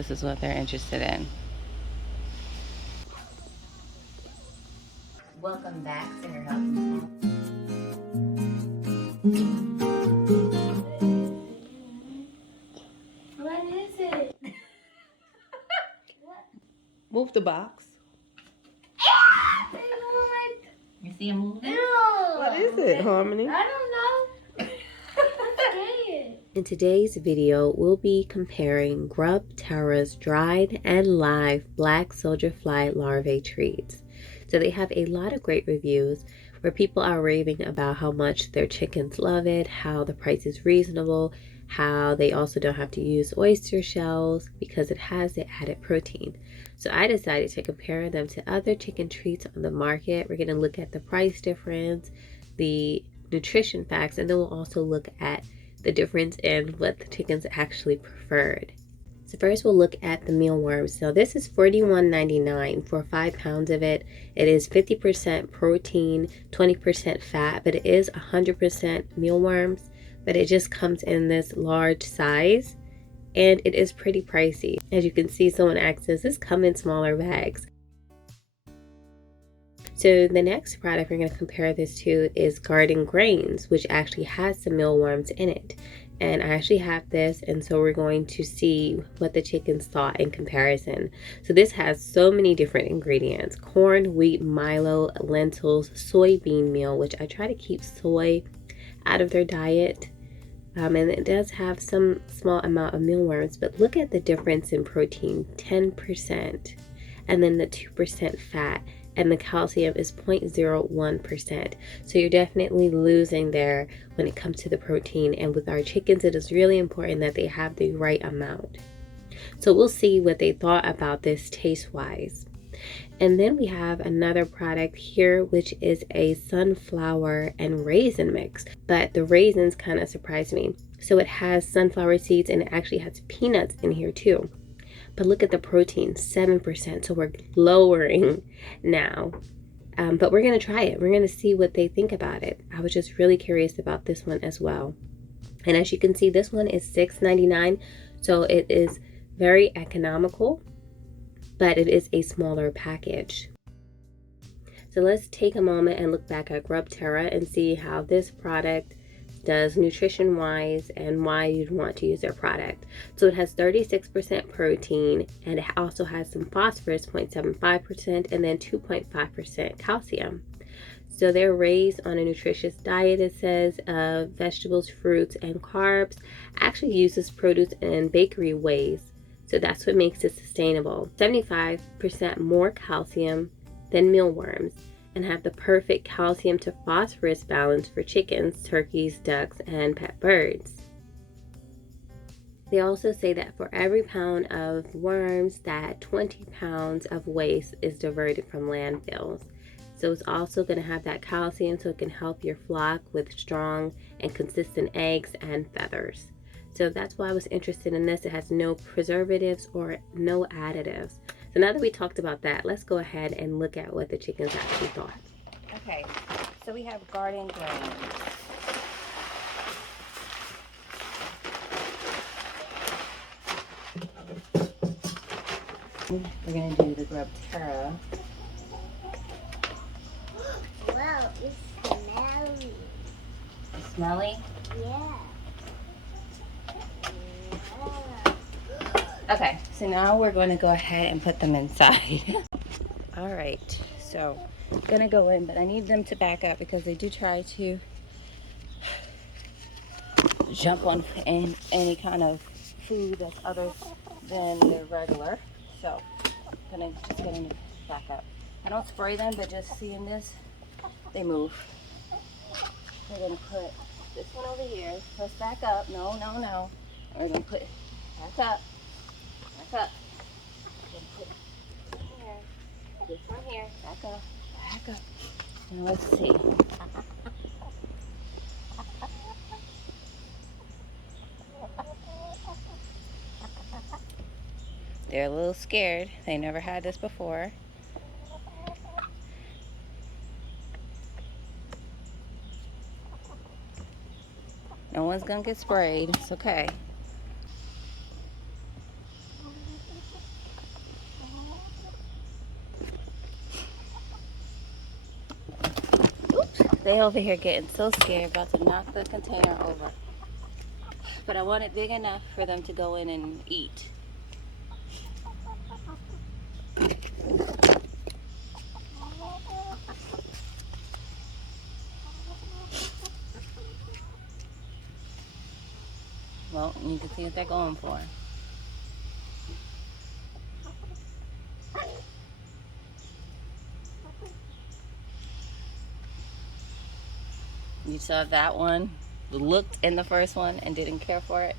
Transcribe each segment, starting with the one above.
This is what they're interested in. Welcome back to your healthy talk. What is it? Move the box. You see him moving? What is it, Harmony? I don't know. I'm scared. In today's video, we'll be comparing GrubTerra's dried and live black soldier fly larvae treats. So they have a lot of great reviews where people are raving about how much their chickens love it, how the price is reasonable, how they also don't have to use oyster shells because it has the added protein. So I decided to compare them to other chicken treats on the market. We're going to look at the price difference, the nutrition facts, and then we'll also look at the difference in what the chickens actually preferred. So first we'll look at the mealworms. So this is $41.99 for 5 pounds of it. It is 50% protein, 20% fat, but it is 100% mealworms. But it just comes in this large size and it is pretty pricey. As you can see, someone asked, does this come in smaller bags? So the next product we're going to compare this to is Garden Grains, which actually has some mealworms in it. And I actually have this, and so we're going to see what the chickens thought in comparison. So this has so many different ingredients: corn, wheat, milo, lentils, soybean meal, which I try to keep soy out of their diet. And it does have some small amount of mealworms, but look at the difference in protein, 10%, and then the 2% fat, and the calcium is 0.01%. So you're definitely losing there when it comes to the protein. And with our chickens, it is really important that they have the right amount. So we'll see what they thought about this taste-wise. And then we have another product here, which is a sunflower and raisin mix. But the raisins kind of surprised me. So it has sunflower seeds and it actually has peanuts in here too. But look at the protein, 7%. So we're lowering now. But we're going to try it. We're going to see what they think about it. I was just really curious about this one as well. And as you can see, this one is $6.99. So it is very economical, but it is a smaller package. So let's take a moment and look back at GrubTerra and see how this product does nutrition wise and why you'd want to use their product. So it has 36% protein and it also has some phosphorus, 0.75%, and then 2.5% calcium. So they're raised on a nutritious diet, it says, of vegetables, fruits, and carbs. Actually uses produce in bakery ways. So that's what makes it sustainable. 75% more calcium than mealworms, and have the perfect calcium to phosphorus balance for chickens, turkeys, ducks, and pet birds. They also say that for every pound of worms, that 20 pounds of waste is diverted from landfills. So it's also going to have that calcium so it can help your flock with strong and consistent eggs and feathers. So that's why I was interested in this. It has no preservatives or no additives. So now that we talked about that, let's go ahead and look at what the chickens actually thought. Okay, so we have Garden Grains. We're going to do the GrubTerra. Wow, it's smelly. Smelly? Yeah. Okay, so now we're going to go ahead and put them inside. All right, so I'm going to go in, but I need them to back up because they do try to jump on any kind of food that's other than the regular. So I'm just going to back up. I don't spray them, but just seeing this, they move. We're going to put this one over here. Press back up. No, no, no. We're going to put back up. Back up. Put here. This one here. Back up. Back up. Now let's see. They're a little scared. They never had this before. No one's gonna get sprayed. It's okay. They over here getting so scared, about to knock the container over. But I want it big enough for them to go in and eat. Well, you can see what they're going for. You saw that one looked in the first one and didn't care for it.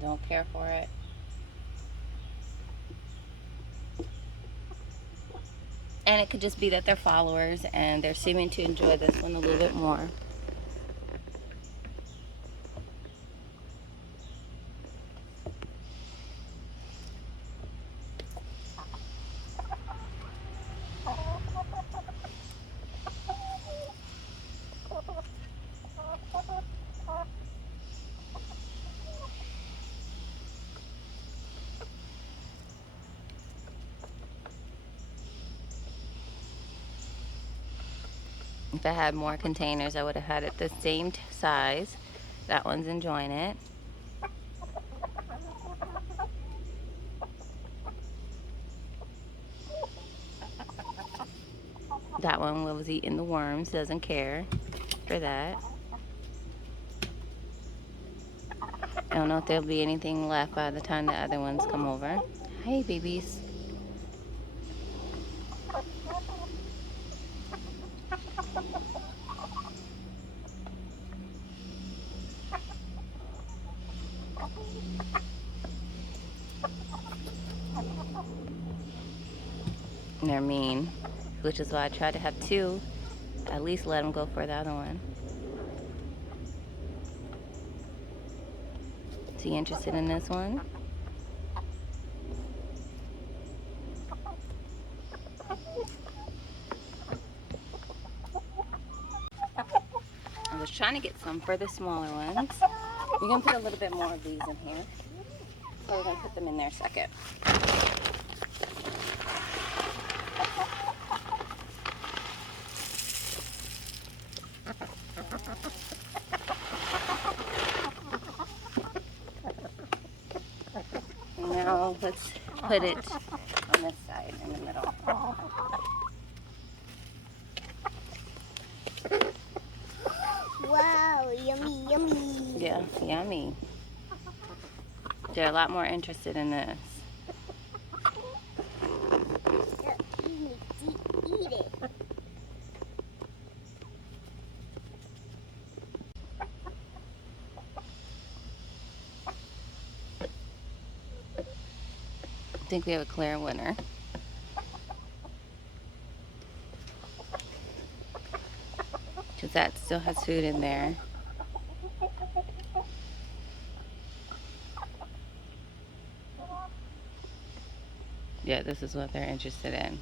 Don't care for it. And it could just be that they're followers and they're seeming to enjoy this one a little bit more. If I had more containers, I would have had it the same size. That one's enjoying it. That one was eating the worms, doesn't care for that. I don't know if there'll be anything left by the time the other ones come over. Hey, babies. And they're mean, which is why I tried to have two. At least let them go for the other one. Is he interested in this one? I was trying to get some for the smaller ones. We're gonna put a little bit more of these in here. So we're gonna put them in there second. Now let's put it on this side in the middle. Wow, yummy, yummy. Yeah, yummy. They're a lot more interested in this. Eat it. I think we have a clear winner. Because that still has food in there. Yeah, this is what they're interested in.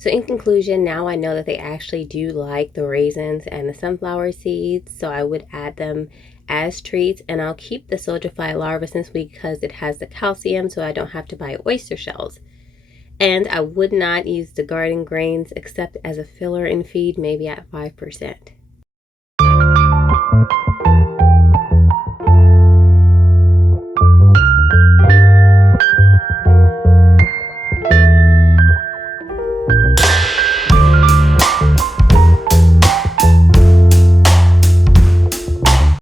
So in conclusion, now I know that they actually do like the raisins and the sunflower seeds, so I would add them as treats, and I'll keep the soldier fly larva simply because it has the calcium, so I don't have to buy oyster shells. And I would not use the garden grains except as a filler in feed, maybe at 5%.